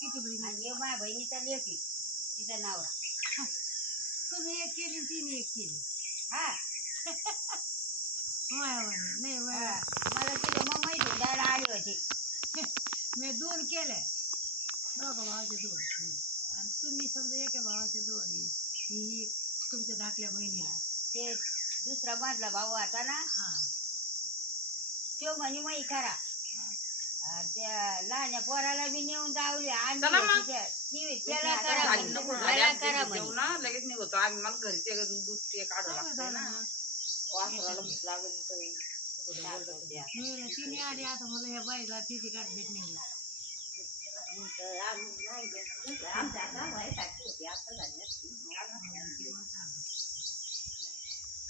किती बहिणी माझ्या बहिणीचा लेक आहे तिचा नवरा तुम्ही एक केली तिने एक केली हा नाही मला तिथं मग माहिती द्यायला आली होती मी 2 केल्या दोघं भावाचे 2 आणि तुम्ही समजा एका भावाचे 2 ही तुमच्या धाकल्या बहिणीला ते दुसरा मधला भाऊ आता ना हा तो म्हणे मग करा त्या लहान्या पोराला बी नेऊन जावली आणि त्याला करा लगेच निघतो आम्ही मला घरचे दूध ते काढू लागतं ना वासराला भूक लागत तिने आली आता मला ह्या बाईला तिची गाठ भेट नाही आमच्या आता झाली